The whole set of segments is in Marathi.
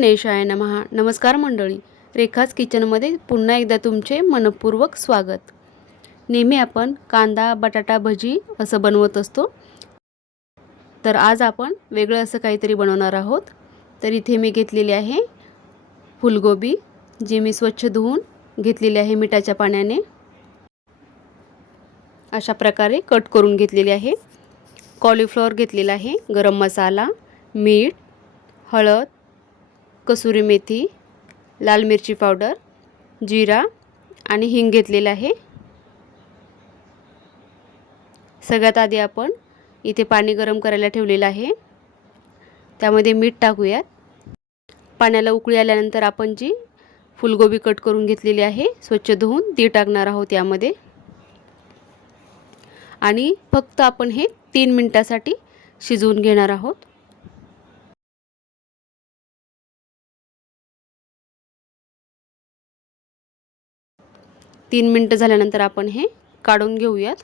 गणेशाय नमहा नमस्कार मंडळी. रेखाच किचनमध्ये पुन्हा एकदा तुमचे मनपूर्वक स्वागत. नेहमी आपण कांदा बटाटा भजी असं बनवत असतो. तर आज आपण वेगळं असं काहीतरी बनवणार आहोत. तर इथे मी घेतलेली आहे फुलगोबी जी मी स्वच्छ धुवून घेतलेली आहे मिठाच्या पाण्याने. अशा प्रकारे कट करून घेतलेली आहे. कॉलीफ्लॉवर घेतलेला आहे गरम मसाला मीठ हळद कसुरी मेथी लाल मिरची पावडर जिरा आणि हिंग घेतलेलं आहे. सगळ्यात आधी आपण इथे पाणी गरम करायला ठेवलेलं आहे. त्यामध्ये मीठ टाकूयात. पाण्याला उकळी आल्यानंतर आपण जी फुलगोबी कट करून घेतलेली आहे स्वच्छ धुवून ती टाकणार आहोत यामध्ये. आणि फक्त आपण हे तीन मिनटासाठी शिजवून घेणार आहोत. तीन मिनटं झाल्यानंतर आपण हे काढून घेऊयात.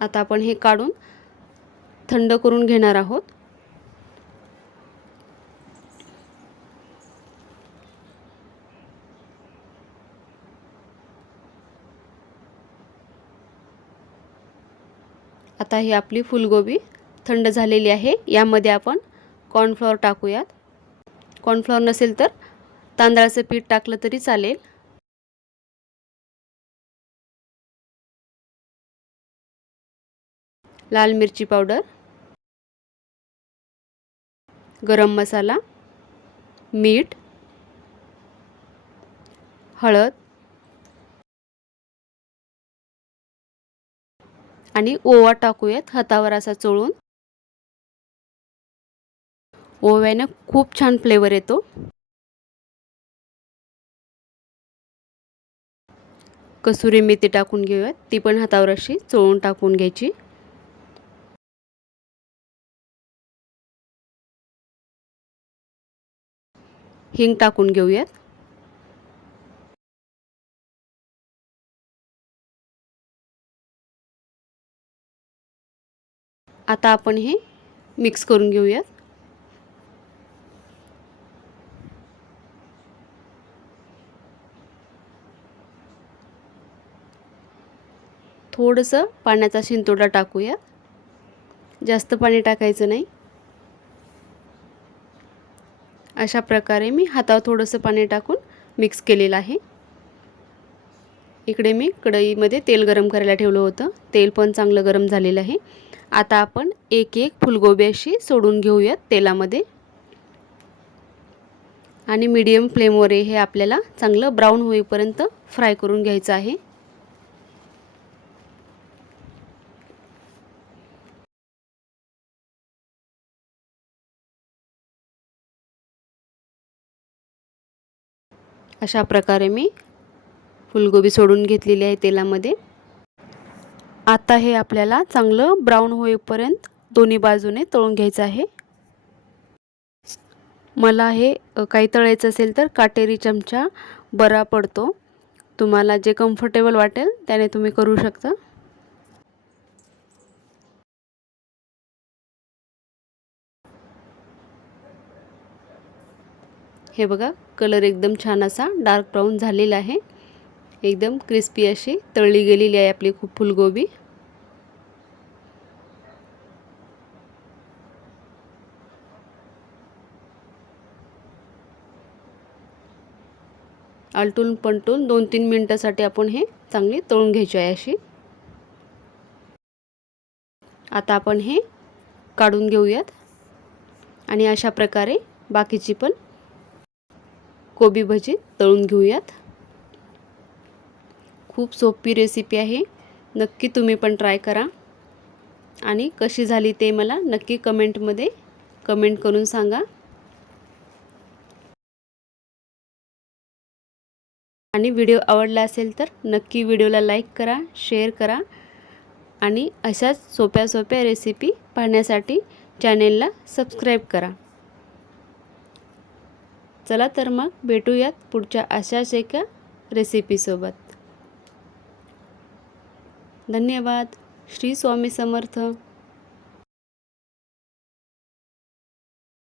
आता आपण हे काढून थंड करून घेणार आहोत. आता ही आपली फुलगोबी थंड झालेली आहे. यामध्ये आपण कॉर्नफ्लॉवर टाकूयात. कॉर्नफ्लॉवर नसेल तर तांदळाचं पीठ टाकलं तरी चालेल. लाल मिरची पावडर. गरम मसाला. मीठ. हळद. आणि ओवा टाकूयात हातावर असा चोळून. ओव्यानं खूप छान फ्लेवर येतो. कसुरी मेथी टाकून घेऊयात ती पण हातावर अशी चोळून टाकून घ्यायची. हिंग टाकून घेऊयात. आता आपण हे मिक्स करून घेऊयात. थोडंसं पाण्याचा शिंतोडा टाकूयात. जास्त पाणी टाकायचं नाही. अशा प्रकारे मी हातावर थोडंसं पाणी टाकून मिक्स केलेलं आहे. इकडे मी कढईमध्ये तेल गरम करायला ठेवलं होतं. तेल पण चांगलं गरम झालेलं आहे. आता आपण एक एक फुलगोबी अशी सोडून घेऊयात तेलामध्ये. आणि मीडियम फ्लेमवर हे आपल्याला चांगलं ब्राऊन होईपर्यंत फ्राय करून घ्यायचं आहे. अशा प्रकारे मी फुलगोबी सोडून घेतलेली आहे तेलामध्ये. आता हे आपल्याला चांगलं ब्राऊन होईपर्यंत दोन्ही बाजूने तळून घ्यायचं आहे. मला हे काही तळायचं असेल तर काटेरी चमचा बरा पडतो. तुम्हाला जे कम्फर्टेबल वाटेल त्याने तुम्ही करू शकता. हे बघा कलर एकदम छान असा डार्क ब्राऊन झालेला आहे. एकदम क्रिस्पी अशी तळली गेलेली आहे आपली खूप फुलगोबी. आलटून पलटून दोन तीन मिनटासाठी आपण हे चांगले तळून घ्यायची आहे अशी. आता आपण हे काढून घेऊयात. आणि अशा प्रकारे बाकीची पण कोबी भजी तळून घेऊयात. खूप सोपी रेसिपी आहे. नक्की तुम्ही पण ट्राय करा. आणि कशी झाली ते मला नक्की कमेंटमध्ये कमेंट करून सांगा. आणि व्हिडिओ आवडला असेल तर नक्की व्हिडिओला लाईक करा शेअर करा आणि अशाच सोप्या सोप्या रेसिपी पाहण्यासाठी चॅनेलला सबस्क्राईब करा. चला तर मग भेटूयात पुढच्या अशाच एका रेसिपीसोबत धन्यवाद. श्री स्वामी समर्थ.